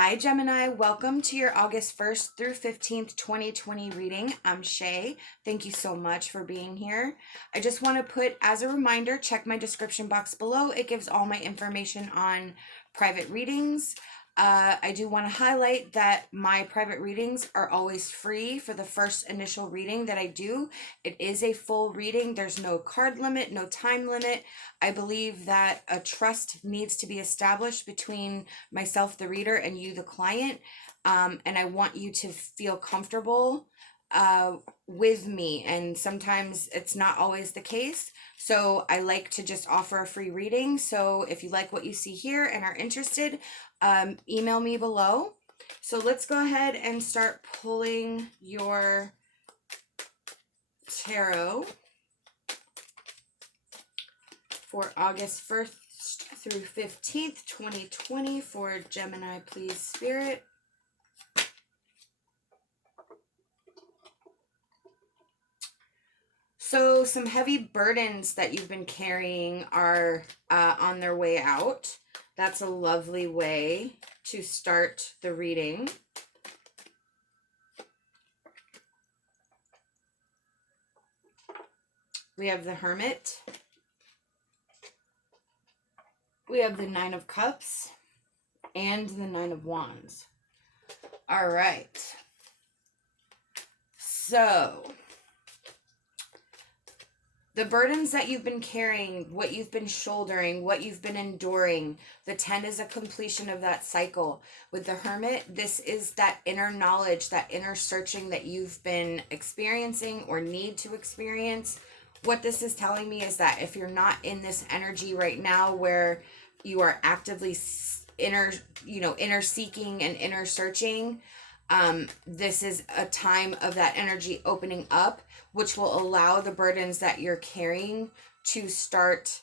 Hi, Gemini. Welcome to your August 1st through 15th, 2020 reading. I'm Shay. Thank you so much for being here. I just want to put as a reminder, check my description box below. It gives all my information on private readings. I do want to highlight that my private readings are always free for the first initial reading that I do. It is a full reading. There's no card limit, no time limit. I believe that a trust needs to be established between myself, the reader, and you, the client. And I want you to feel comfortable with me. And sometimes it's not always the case. So I like to just offer a free reading. So if you like what you see here and are interested, email me below. So let's go ahead and start pulling your tarot for August 1st through 15th, 2020 for Gemini, please, Spirit. So some heavy burdens that you've been carrying are on their way out. That's a lovely way to start the reading. We have the Hermit. We have the Nine of Cups and the Nine of Wands. All right. So the burdens that you've been carrying, what you've been shouldering, what you've been enduring, the 10 is a completion of that cycle. With the Hermit, this is that inner knowledge, that inner searching that you've been experiencing or need to experience. What this is telling me is that if you're not in this energy right now where you are actively inner seeking and inner searching, this is a time of that energy opening up, which will allow the burdens that you're carrying to start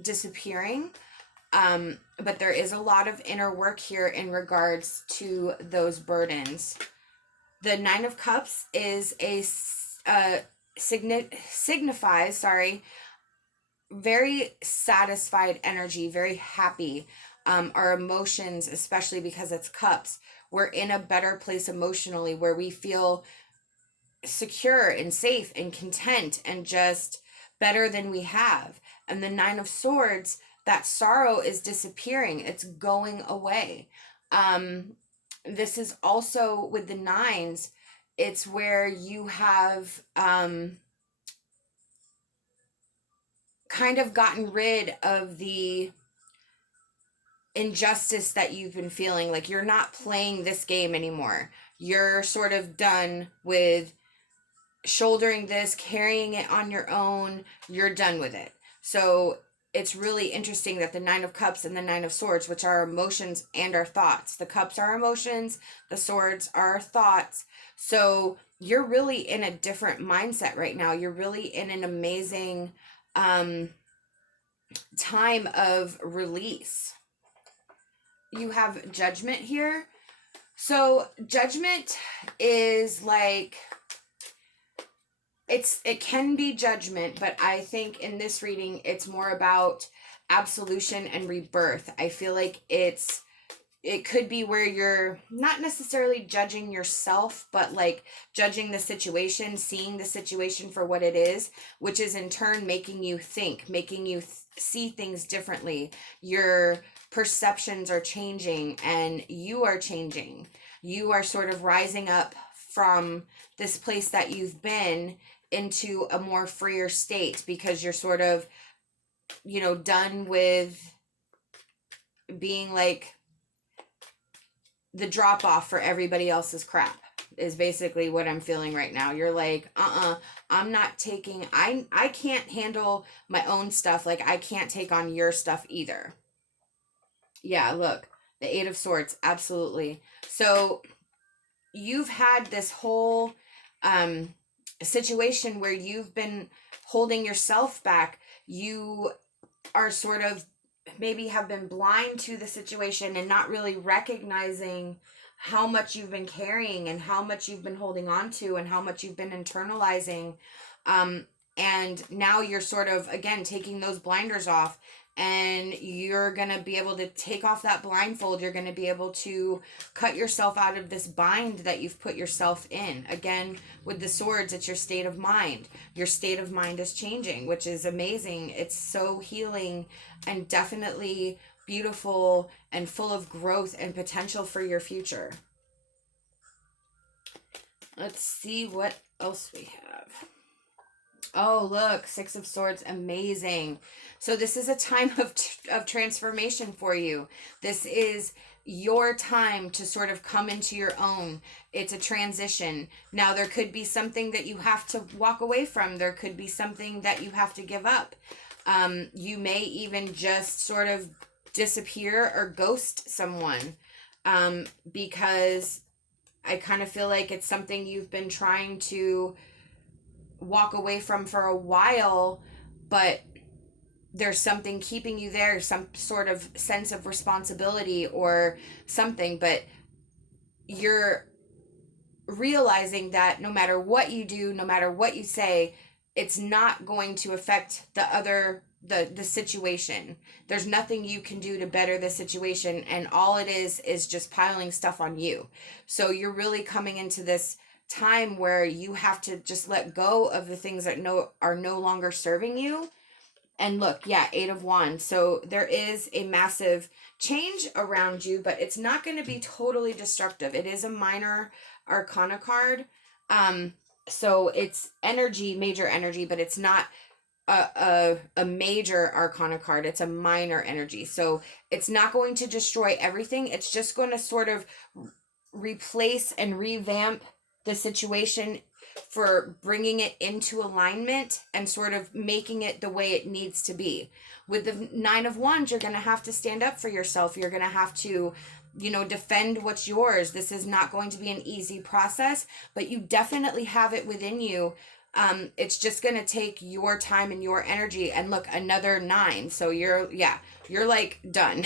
disappearing. But there is a lot of inner work here in regards to those burdens. The Nine of Cups is signifies very satisfied energy, very happy. Our emotions, especially because it's cups, we're in a better place emotionally where we feel secure and safe and content and just better than we have. And the Nine of Swords, that sorrow is disappearing. It's going away. This is also with the nines, it's where you have kind of gotten rid of the injustice that you've been feeling. Like you're not playing this game anymore. You're sort of done with shouldering this, carrying it on your own. You're done with it. So it's really interesting that the Nine of Cups and the Nine of Swords, which are emotions and our thoughts. The cups are emotions, the swords are our thoughts. So you're really in a different mindset right now. You're really in an amazing time of release. You have Judgment here. So Judgment is like, it can be judgment, but I think in this reading it's more about absolution and rebirth. I feel like it could be where you're not necessarily judging yourself, but like judging the situation, seeing the situation for what it is, which is in turn making you think, making you see things differently. Your perceptions are changing and you are changing. You are sort of rising up from this place that you've been into a more freer state because you're sort of, done with being like the drop off for everybody else's crap is basically what I'm feeling right now. You're like, I'm not taking, I can't handle my own stuff. Like I can't take on your stuff either. Yeah, look, the Eight of Swords, absolutely. So you've had this whole situation where you've been holding yourself back. You are sort of maybe have been blind to the situation and not really recognizing how much you've been carrying and how much you've been holding on to and how much you've been internalizing. And now you're sort of, again, taking those blinders off and you're going to be able to take off that blindfold. You're going to be able to cut yourself out of this bind that you've put yourself in. Again, with the swords, it's your state of mind. Your state of mind is changing, which is amazing. It's so healing and definitely beautiful and full of growth and potential for your future. Let's see what else we have. Oh, look, Six of Swords, amazing. So this is a time of transformation for you. This is your time to sort of come into your own. It's a transition. Now, there could be something that you have to walk away from. There could be something that you have to give up. You may even just sort of disappear or ghost someone, because I kind of feel like it's something you've been trying to walk away from for a while, but there's something keeping you there, some sort of sense of responsibility or something, but you're realizing that no matter what you do, no matter what you say, it's not going to affect the situation. There's nothing you can do to better the situation, and all it is just piling stuff on you. So you're really coming into this time where you have to just let go of the things that are no longer serving you. And look, yeah, Eight of Wands. So there is a massive change around you, but it's not going to be totally destructive. It is a minor arcana card. So it's energy, major energy, but it's not a major arcana card. It's a minor energy. So it's not going to destroy everything. It's just going to sort of replace and revamp the situation for bringing it into alignment and sort of making it the way it needs to be. With the Nine of Wands, you're going to have to stand up for yourself. You're going to have to, defend what's yours. This is not going to be an easy process, but you definitely have it within you. It's just going to take your time and your energy. And look, another 9. So you're like done.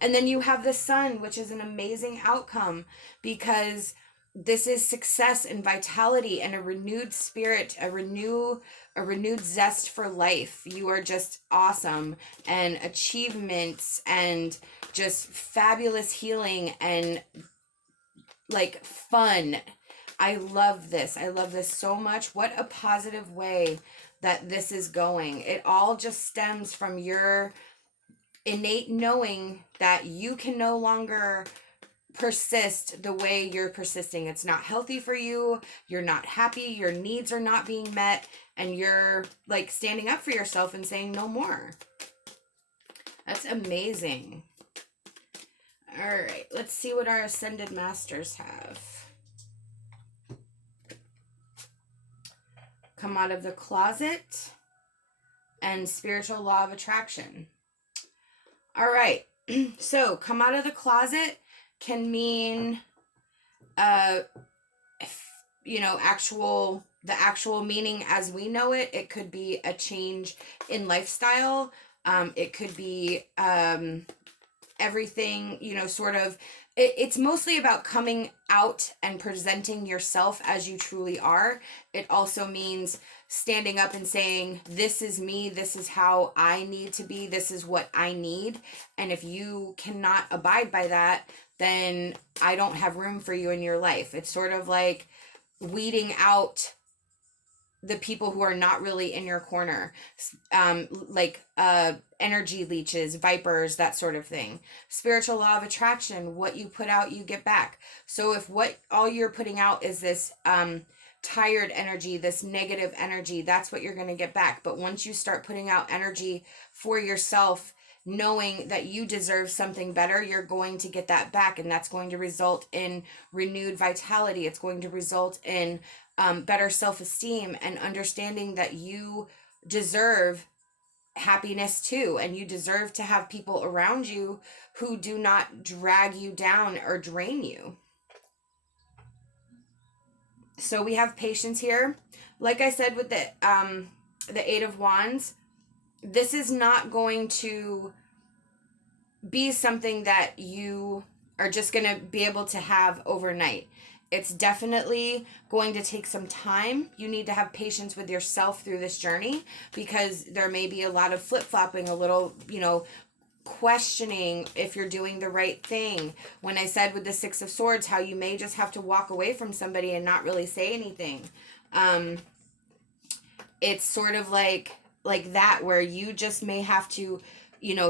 And then you have the Sun, which is an amazing outcome, because this is success and vitality and a renewed spirit, a renewed zest for life. You are just awesome, and achievements and just fabulous healing and like fun. I love this. I love this so much. What a positive way that this is going. It all just stems from your innate knowing that you can no longer persist the way you're persisting. It's not healthy for you. You're not happy. Your needs are not being met. And you're like standing up for yourself and saying no more. That's amazing. All right. Let's see what our Ascended Masters have. Come out of the closet and spiritual law of attraction. All right. So come out of the closet can mean, the actual meaning as we know it. It could be a change in lifestyle. It could be everything, it's mostly about coming out and presenting yourself as you truly are. It also means standing up and saying, this is me, this is how I need to be, this is what I need. And if you cannot abide by that, then I don't have room for you in your life. It's sort of like weeding out the people who are not really in your corner, energy leeches, vipers, that sort of thing. Spiritual law of attraction, what you put out, you get back. So if all you're putting out is this tired energy, this negative energy, that's what you're going to get back. But once you start putting out energy for yourself, knowing that you deserve something better, you're going to get that back, and that's going to result in renewed vitality. It's going to result in better self-esteem and understanding that you deserve happiness too, and you deserve to have people around you who do not drag you down or drain you. So we have patience here. Like I said with the Eight of Wands, this is not going to be something that you are just going to be able to have overnight. It's definitely going to take some time. You need to have patience with yourself through this journey, because there may be a lot of flip-flopping, a little, questioning if you're doing the right thing. When I said with the Six of Swords, how you may just have to walk away from somebody and not really say anything. It's sort of like that, where you just may have to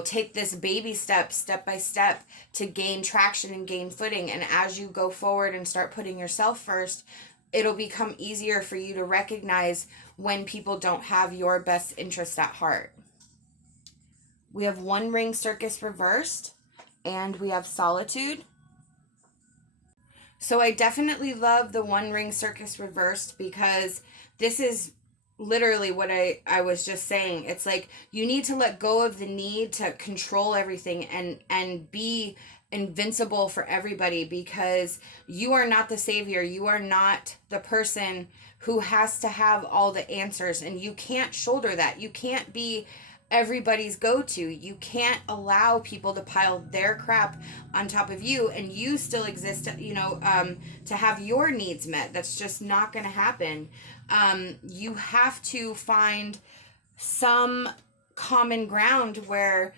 take this baby step by step, to gain traction and gain footing. And as you go forward and start putting yourself first, it'll become easier for you to recognize when people don't have your best interest at heart. We have One Ring Circus reversed, and we have Solitude. So I definitely love the One Ring Circus reversed, because this is literally what I was just saying. It's like you need to let go of the need to control everything and be invincible for everybody, because you are not the savior. You are not the person who has to have all the answers, and you can't shoulder that. You can't be everybody's go-to. You can't allow people to pile their crap on top of you and you still exist, to have your needs met. That's just not going to happen. You have to find some common ground where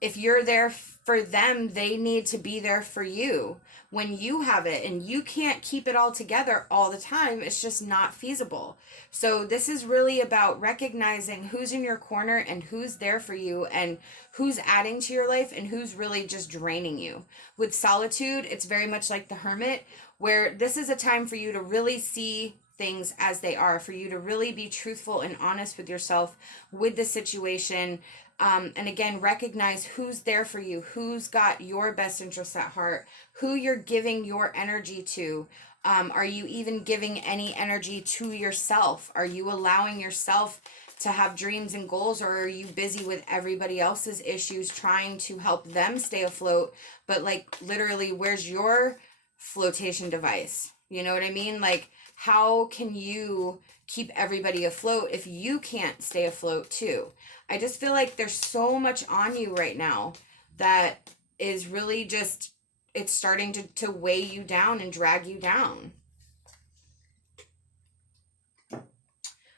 if you're there for them, they need to be there for you when you have it, and you can't keep it all together all the time. It's just not feasible. So this is really about recognizing who's in your corner and who's there for you, and who's adding to your life and who's really just draining you. With Solitude, it's very much like the Hermit, where this is a time for you to really see things as they are, for you to really be truthful and honest with yourself, with the situation. And again, recognize who's there for you, who's got your best interests at heart, who you're giving your energy to. Are you even giving any energy to yourself? Are you allowing yourself to have dreams and goals, or are you busy with everybody else's issues, trying to help them stay afloat? But like literally, where's your flotation device? You know what I mean? Like, how can you keep everybody afloat if you can't stay afloat too? I just feel like there's so much on you right now that is really just, it's starting to weigh you down and drag you down.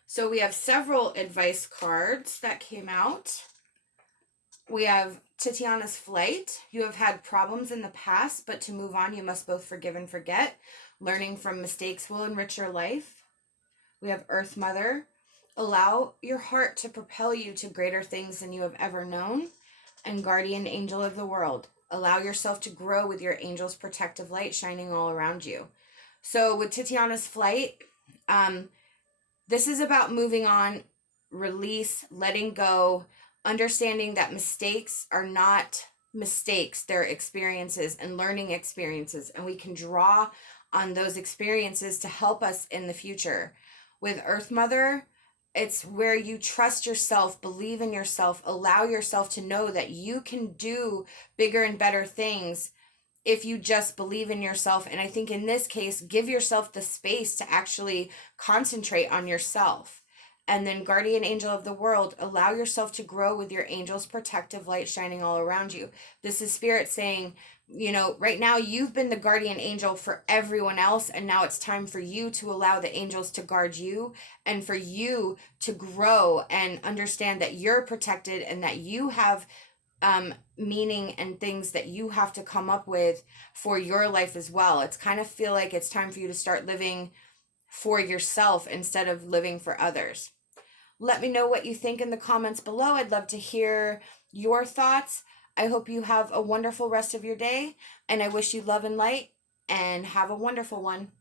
So we have several advice cards that came out. We have Tatiana's Flight. You have had problems in the past, but to move on, you must both forgive and forget. Learning from mistakes will enrich your life. We have Earth Mother. Allow your heart to propel you to greater things than you have ever known. And Guardian Angel of the World. Allow yourself to grow with your angel's protective light shining all around you. So with Tatiana's Flight, this is about moving on, release, letting go, understanding that mistakes are not mistakes. They're experiences and learning experiences. And we can draw on those experiences to help us in the future. With Earth Mother, it's where you trust yourself, believe in yourself, allow yourself to know that you can do bigger and better things if you just believe in yourself. And I think in this case, give yourself the space to actually concentrate on yourself. And then Guardian Angel of the World, allow yourself to grow with your angel's protective light shining all around you. This is Spirit saying, right now you've been the guardian angel for everyone else, and now it's time for you to allow the angels to guard you, and for you to grow and understand that you're protected, and that you have meaning and things that you have to come up with for your life as well. It's kind of feel like it's time for you to start living for yourself instead of living for others. Let me know what you think in the comments below. I'd love to hear your thoughts. I hope you have a wonderful rest of your day, and I wish you love and light, and have a wonderful one.